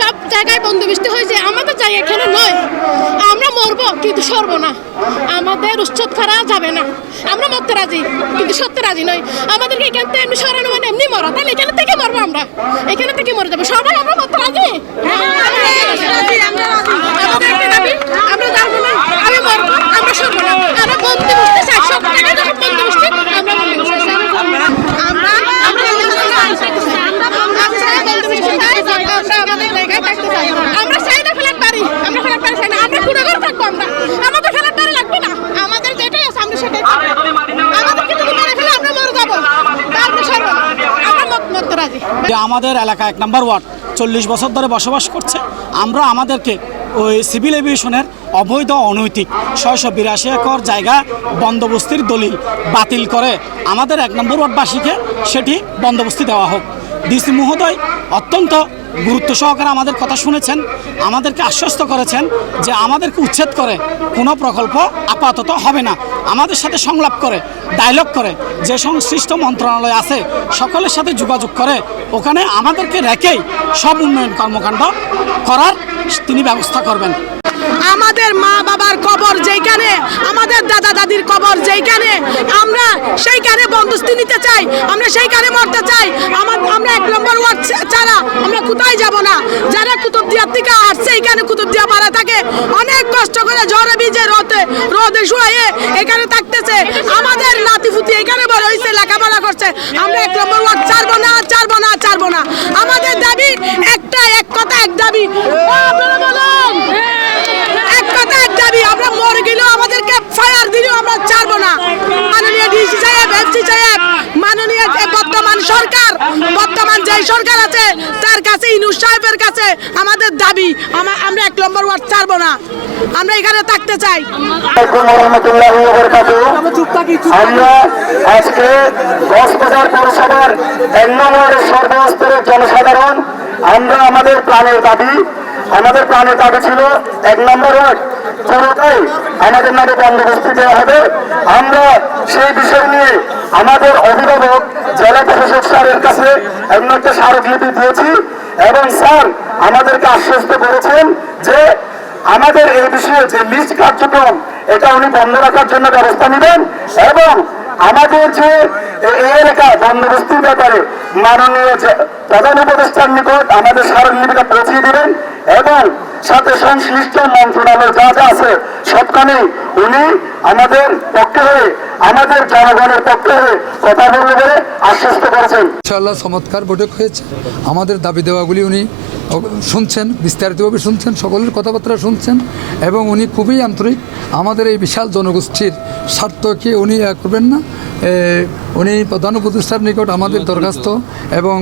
সব জায়গায় বন্দোবস্ত হয়েছে আমাদের জায়গা এখানে নয়। আমরা মরবো, কিন্তু সরবো না। আমাদের উচ্ছেদ করা যাবে না। আমরা মরতে রাজি, কিন্তু সত্যি রাজি নয় আমাদেরকে এখান থেকে এমনি সরানো মানে এমনি মরা। তাহলে এখানে থেকে মরবো আমরা। এখানে থেকে মরে যাব। সবাই আমরা মরতে রাজি? আমরা যাব না, আমি মরবো, আমরা সরবো না। আমরা বন্দোবস্ত চাই সব জায়গায় বন্দোবস্ত চাই আমরা আমরা আমরা বন্দোবস্ত চাই আমরা আমাদের জায়গায় থাকতে চাই আমরা চাই না ফ্ল্যাট বাড়ি আমরা ফ্ল্যাট বাড়ি চাই না আমরা কুড়ে ঘরে থাকব আমরা আমাদের ফ্ল্যাট বাড়ি লাগবে না আমাদের যেটাই আছে আমরা সেটাই থাকব আমাদেরকে যদি মেরে ফেলে আমরা মরে যাব তারপরে সরবো না আমরা মত মত রাজি যে আমাদের এলাকা এক নম্বর ওয়ার্ড, চল্লিশ বছর ধরে বসবাস করছে। আমরা আমাদেরকে ওই সিভিল এভিয়েশনের অবৈধ অনৈতিক ছয়শো বিরাশি একর জায়গা বন্দোবস্তির দলিল বাতিল করে আমাদের এক নম্বর ওয়ার্ডবাসীকে সেটি বন্দোবস্তি দেওয়া হোক। ডিসি মহোদয় অত্যন্ত গুরুত্ব সহকারে আমাদের কথা শুনেছেন, আমাদেরকে আশ্বস্ত করেছেন যে আমাদেরকে উচ্ছেদ করে কোনো প্রকল্প আপাতত হবে না। আমাদের সাথে সংলাপ করে ডায়লগ করে, যে সংশ্লিষ্ট মন্ত্রণালয় আছে সকলের সাথে যোগাযোগ করে ওখানে আমাদেরকে রেখেই সব উন্নয়ন কর্মকাণ্ড করার তিনি ব্যবস্থা করবেন। আমাদের মা বাবার কবর যেইখানে, আমাদের দাদা দাদির কবর যেইখানে, আমরা সেইখানে বন্দোবস্তি নিতে চাই, আমরা সেইখানে মরতে চাই। আমার, আমরা এক নম্বর ওয়ার্ড ছাড়া আমরা কোথায় যাব না? যারা কুতুবদিয়ার থেকে আসছে এইখানে কুতুবদিয়া পাড়া থাকে। অনেক কষ্ট করে ঝড়ে ভিজে রোদে রোদে শুয়ে এখানে থাকতেছে। আমাদের নাতিফুতি এখানে বড় হয়েছে লেখাপড়া করছে। আমরা এক নম্বর ওয়ার্ড ছাড়বো না ছাড়বো না ছাড়বো না। আমাদের দাবি একটা এক কথা এক দাবি আমরা মরে গেলেও আমাদেরকে ফায়ার দিলেও আমরা ছাড়বো না মাননীয় সাহেব মাননীয় যে বর্তমান সরকার বর্তমান যে সরকার আছে তার কাছে ইনুস সাহেবের কাছে আমাদের দাবি আমা- আমরা এক নম্বর ওয়ার্ড ছাড়বো না। আমরা এখানে থাকতে চাই। আলাইকুম রহমতুল্লাহ আমরা আজকে কক্সবাজার পৌরসভার এক নম্বরের সর্বস্তরের জনসাধারণ আমরা আমাদের প্রাণের দাবি আমাদের প্রাণের দাবি ছিল এক নম্বর ওয়ার্ড। পুরোটাই আমাদের নামে বন্দোবস্তি দেওয়া হবে। আমরা সেই বিষয় নিয়ে আমাদের অভিভাবক, জেলা প্রশাসক স্যারের কাছে এমন একটা স্মারকলিপি দিয়েছি এবং স্যার আমাদেরকে আশ্বস্ত করেছেন যে আমাদের এই বিষয়ে যে লিস্ট কার্যক্রম, এটা উনি বন্ধ রাখার জন্য ব্যবস্থা নেবেন এবং আমাদের যে এলাকা বন্দোবস্তির ব্যাপারে মাননীয় প্রধান উপদেষ্টার নিকট আমাদের স্মারকলিপিটা পৌঁছিয়ে দিবেন এবং সাথে সংশ্লিষ্ট মন্ত্রণালয় যা যা আছে সবখানে উনি আমাদের পক্ষে হয়ে, আমাদের জনগণের পক্ষে হয়ে কথা বলবে বলে আশ্বস্ত করেছেন। ইনশাআল্লাহ চমৎকার বৈঠক হয়েছে। আমাদের দাবি দেওয়াগুলি উনি শুনছেন, বিস্তারিতভাবে শুনছেন, সকলের কথাবার্তা শুনছেন এবং উনি খুবই আন্তরিক। আমাদের এই বিশাল জনগোষ্ঠীর স্বার্থকে উনি করবেন না। উনি প্রধান উপদেষ্টার নিকট আমাদের দরখাস্ত এবং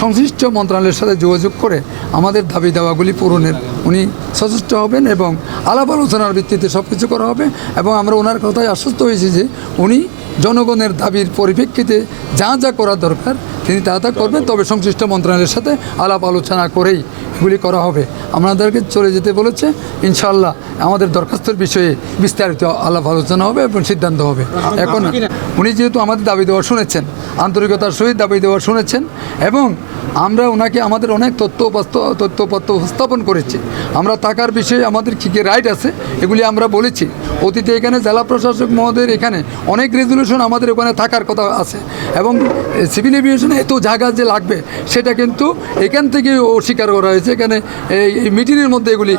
সংশ্লিষ্ট মন্ত্রণালয়ের সাথে যোগাযোগ করে আমাদের দাবি দেওয়াগুলি পূরণের। উনি সচেষ্ট হবেন এবং আলাপ আলোচনার ভিত্তিতে সব কিছু করা হবে এবং আমরা ওনার কথায় আশ্বস্ত হয়েছি যে উনি জনগণের দাবির পরিপ্রেক্ষিতে যা যা করা দরকার তিনি তা তা করবেন। তবে সংশ্লিষ্ট মন্ত্রণালয়ের সাথে আলাপ আলোচনা করেই এগুলি করা হবে। আপনাদেরকে চলে যেতে বলেছে ইনশাল্লাহ আমাদের দরখাস্তের বিষয়ে বিস্তারিত আলাপ আলোচনা হবে এবং সিদ্ধান্ত হবে। এখন উনি যেহেতু আমাদের দাবি দেওয়া শুনেছেন, আন্তরিকতার সহিত দাবি দেওয়া শুনেছেন এবং আমরা ওনাকে আমাদের অনেক তথ্য তথ্যপত্র উপস্থাপন করেছি। আমরা থাকার বিষয়ে আমাদের কী কী রাইট আছে, এগুলি আমরা বলেছি। অতীতে এখানে জেলা প্রশাসক মহোদয়ের এখানে অনেক রেজলিউশন আমাদের ওখানে থাকার কথা আছে। এবং সিভিল এভিয়েশনে এত জায়গা যে লাগবে, সেটা কিন্তু এখান থেকে অস্বীকার করা হয়েছে। এখানে এই মিটিংয়ের মধ্যে এগুলি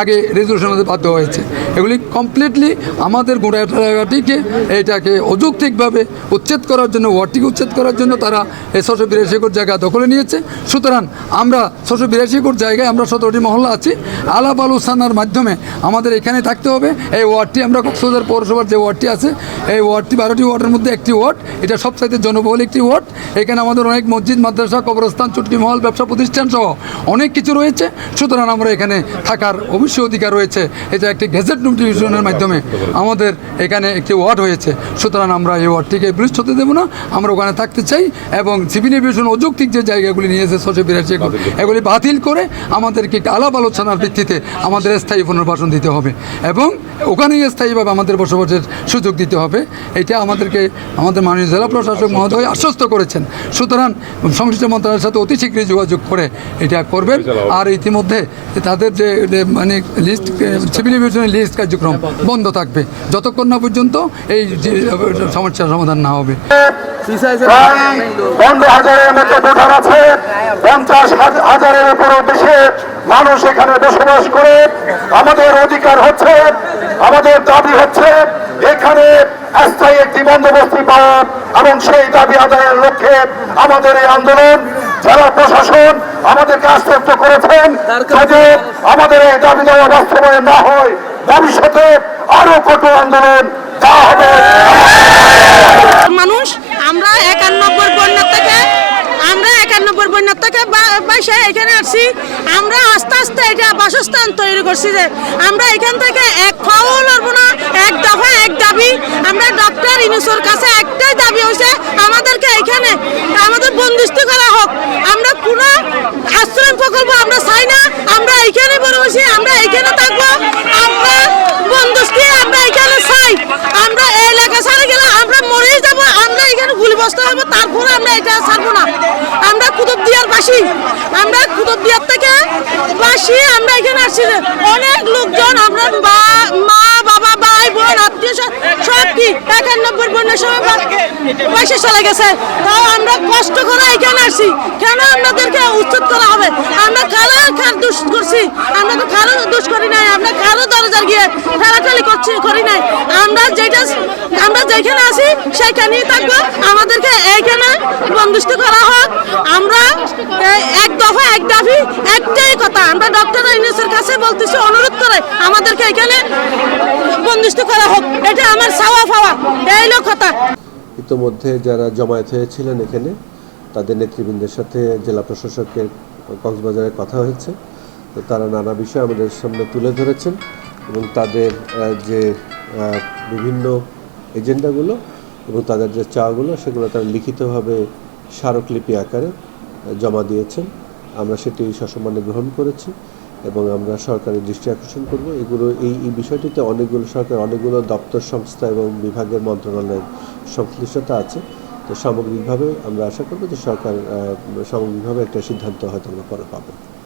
আগে রেজলিউশন মধ্যে বাধ্য হয়েছে। এগুলি কমপ্লিটলি আমাদের গোড়া গোড়াটিকে এটাকে অযৌক্তিকভাবে উচ্ছেদ করার জন্য, ওয়ার্ডটিকে উচ্ছেদ করার জন্য তারা এই ছশো বিরাশি একর জায়গা দখলে নিয়েছে। সুতরাং আমরা ছশো বিরাশি একর জায়গায় আমরা সতেরোটি মহল্লা আছি। আলাপ আলোচনার মাধ্যমে আমাদের এখানে থাকতে হবে। এই ওয়ার্ডটি আমরা কক্সবাজার পৌরসভার যে ওয়ার্ডটি আছে, এই ওয়ার্ডটি বারোটি ওয়ার্ডের মধ্যে একটি ওয়ার্ড এটা সবচাইতে জনবহুল একটি ওয়ার্ড। এখানে আমাদের অনেক মসজিদ মাদ্রাসা কবরস্থান চুটকি মহল ব্যবসা প্রতিষ্ঠান সহ অনেক কিছু রয়েছে। সুতরাং আমরা এখানে থাকার অবশ্যই অধিকার রয়েছে। এটা একটি গেজেট নোটিফিকেশনের মাধ্যমে আমাদের এখানে একটি ওয়ার্ড হয়েছে। সুতরাং আমরা এই ওয়ার্ডটিকে ব্রিজ হতে দেবো না। আমরা ওখানে থাকতে চাই এবং সিভিল এভিয়েশন অযৌক্তিক যে জায়গাগুলি নিয়েছে ছশো বিরাশি এগুলি বাতিল করে আমাদেরকে একটি আলাপ আলোচনার ভিত্তিতে আমাদের স্থায়ী পুনর্বাসন দিতে হবে এবং ওখানেই স্থায়ীভাবে আমাদের বসবাসের সুযোগ দিতে হবে। এটা আমাদেরকে, আমাদের মাননীয় জেলা প্রশাসক মহোদয় আশ্বস্ত করেছেন। সুতরাং সংশ্লিষ্ট মন্ত্রণালয়ের সাথে অতি শীঘ্রই যোগাযোগ করে এটা করবেন। আর ইতিমধ্যে তাদের যে মানে লিস্ট সিভিল এভিয়েশনের লিস্ট কার্যক্রম বন্ধ থাকবে। যতক্ষণ না পর্যন্ত এই সমস্যার সমাধান না হবে। মানুষ এখানে বসবাস করে আমাদের অধিকার হচ্ছে, আমাদের দাবি হচ্ছে, এখানে একটি বন্দোবস্তি পাওয়া এবং সেই দাবি আদায়ের লক্ষ্যে আমাদের এই আন্দোলন যারা প্রশাসন আমাদেরকে আশ্বস্ত করেছেন যদি আমাদের এই দাবি দেওয়া বাস্তবায়ন না হয়। ভবিষ্যতে আরও কঠোর আন্দোলন তা হবে। মানুষ, আমরা একানব্বই বন্যার থেকে, আমরা একানব্বই বন্যার থেকে বাইশে এখানে আসছি। আমরা আস্তে আস্তে এটা বাসস্থান তৈরি করছি যে আমরা এখান থেকে এক ফাও লড়বো না, এক দফা এক দাবি। আমরা ইনুসর কাছে একটাই দাবি হয়েছে, আমাদেরকে এখানে আমাদের বন্দিস্তি করা হোক। আমরা কোনো আশ্রয় প্রকল্প আমরা চাই না, আমরা এখানে বড় হয়েছি আমরা এখানে থাকব, আমরা বন্দোবস্তি আমরা এখানে চাই। আমরা এই এলাকা ছাড়া গেলে আমরা মরেই যাব, আমরা এখানে গুলিবস্ত হব, তারপরে আমরা এটা ছাড়বো না। আমরা কুতুবদিয়ার বাসি, আমরা কুতুবদিয়ার থেকে বাসি, আমরা এখানে আসছি অনেক লোকজন, আমরা মা বাবা, ভাই, বোন, আত্মীয় স্বজন সব কি? একানব্বই বন্যার সময় পয়সা চলে গেছে। তাও আমরা কষ্ট করে এখানে আসছি। কেন আমাদেরকে উচ্ছেদ করা হবে? আমরা কারও কার দোষ করছি? আমরা তো কারও দোষ করি নাই। আমরা কারও দরজার গিয়ে ঠেলাঠেলি করছি করি নাই। আমরা যেটা আমরা যেখানে আছি, সেখানেই থাকব। আমাদেরকে এইখানে বন্দোবস্ত করা হোক। আমরা এক দফা, এক দাবি, একটাই কথা। আমরা ডক্টর ইউনুসের কাছে বলতেছি, অনুরোধ করে আমাদেরকে এখানে বন্দোবস্ত করা হোক, এটা আমার চাওয়া পাওয়া এই কথা। ইতোমধ্যে যারা জমায়েত হয়েছিলেন এখানে, তাদের নেতৃবৃন্দের সাথে জেলা প্রশাসকের কক্সবাজারে কথা হয়েছে। তো তারা নানা বিষয় আমাদের সামনে তুলে ধরেছেন এবং তাদের যে বিভিন্ন এজেন্ডাগুলো এবং তাদের যে চাওয়াগুলো, সেগুলো তারা লিখিতভাবে স্মারকলিপি আকারে জমা দিয়েছেন। আমরা সেটি সসম্মানে গ্রহণ করেছি। এবং আমরা সরকারের দৃষ্টি আকর্ষণ করব। এগুলো, এই এই বিষয়টিতে অনেকগুলো সরকার, অনেকগুলো দপ্তর, সংস্থা এবং বিভাগের মন্ত্রণালয়ের সংশ্লিষ্টতা আছে। তো সামগ্রিকভাবে আমরা আশা করব যে সরকার সামগ্রিকভাবে একটা সিদ্ধান্ত হয়তো আমরা পরে পাবো।